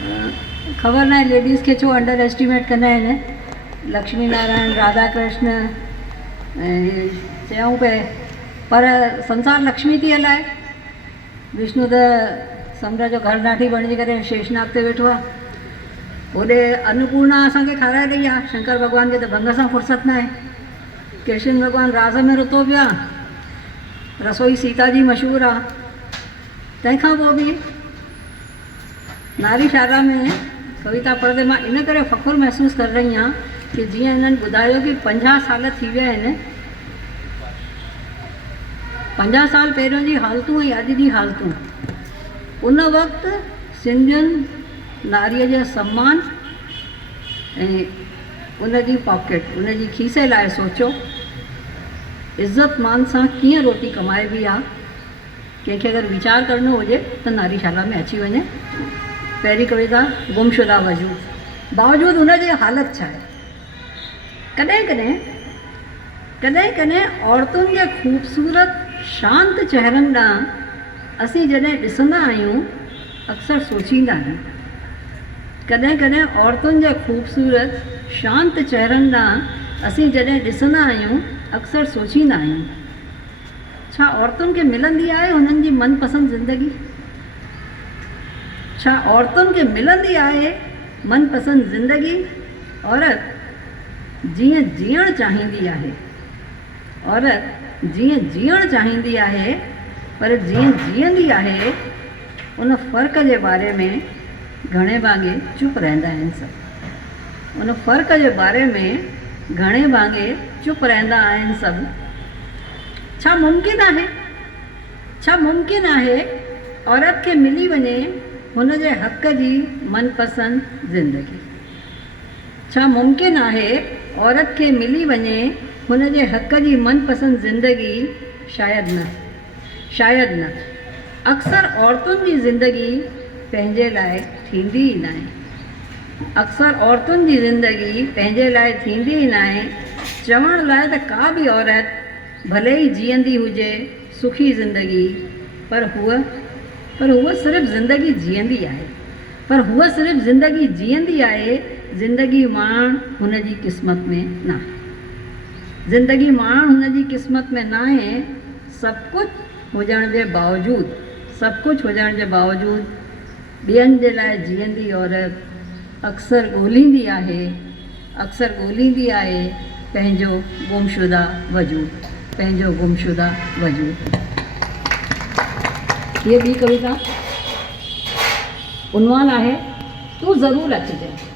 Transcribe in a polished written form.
ख़बर न लेडीज़ खे छो अंडर एस्टिमेट कंदा आहिनि। लक्ष्मी नारायण राधा कृष्ण चयूं पिए, पर संसार लक्ष्मी थी हलाए। विष्णु त समुंड जो घर ॾाढी बणिजी करे शेषनाग ते वेठो आहे। होॾे अन्नपूर्णा असांखे खाराए रही आहे। शंकर भॻवान खे त भंग सां फुर्सत न आहे। कृष्ण भॻवानु रास में रुतो पियो आहे। रसोई सीता जी मशहूरु आहे। तंहिंखां पोइ बि नारी शाला में कविता पढ़ंदे मां इन करे फ़ख़ुरु महसूसु करे रही आहियां कि जीअं हिननि ॿुधायो कि 50 साल थी विया आहिनि। 50 साल पहिरियों जी हालतूं ऐं अॼु जी हालतूं, उन वक़्तु सिंधियुनि नारीअ जो सम्मान ऐं उन जी पॉकेट, उन जी खीसे लाइ सोचो इज़त मान सां कीअं रोटी कमाइबी आहे। कंहिंखे अगरि वीचार करणो हुजे त नारी शाला में अची वञे। पहिरीं कविता गुमशुदा वजूद। बावजूद उन जी हालत छा आहे? कॾहिं कॾहिं औरतुनि जे ख़ूबसूरत शांत चहिरनि ॾांहुं असीं जॾहिं ॾिसंदा आहियूं अक्सर सोचींदा आहियूं। कॾहिं कॾहिं औरतुनि जे ख़ूबसूरत शांत चहिरनि ॾांहुं असीं जॾहिं ॾिसंदा आहियूं अक्सर सोचींदा आहियूं, छा औरतुनि खे मिलंदी आहे हुननि जी मनपसंदि ज़िंदगी? छा औरतुनि खे मिलंदी आहे मनपसंदि ज़िंदगी? औरत जीअं जीअणु चाहींदी आहे, औरत जीअं जीअणु चाहींदी आहे, पर जीअं जीअंदी आहे उन फ़र्क़ जे बारे में घणे भाङे चुप रहंदा आहिनि सभु। उन फ़र्क़ जे बारे में घणे भाङे चुप रहंदा आहिनि सभु। छा मुमकिन आहे औरत खे मिली वञे हुन जे हक़ जी मनपसंदि ज़िंदगी? छा मुमकिन आहे औरत खे मिली वञे हुन जे हक़ जी मनपसंदि ज़िंदगी? शायदि न। अक्सर औरतुनि जी ज़िंदगी पंहिंजे लाइ थींदी ई न आहे। अक्सर औरतुनि जी ज़िंदगी पंहिंजे लाइ थींदी ई न आहे। चवण लाइ त का बि औरत भले ई जीअंदी हुजे सुखी ज़िंदगी, पर हूअ सिर्फ़ु ज़िंदगी जीअंदी आहे। पर हूअ सिर्फ़ु ज़िंदगी जीअंदी आहे। ज़िंदगी माणणु हुन जी क़िस्मत में न आहे। ज़िंदगी माणणु हुन जी क़िस्मत में न आहे। सभु कुझु हुजण जे बावजूदु ॿियनि जे लाइ जीअंदी औरत अक्सर ॻोल्हींदी आहे पंहिंजो गुमशुदा वजूद। ये ॿी कविता उनवान आहे तूं ज़रूरु अचिजांइ।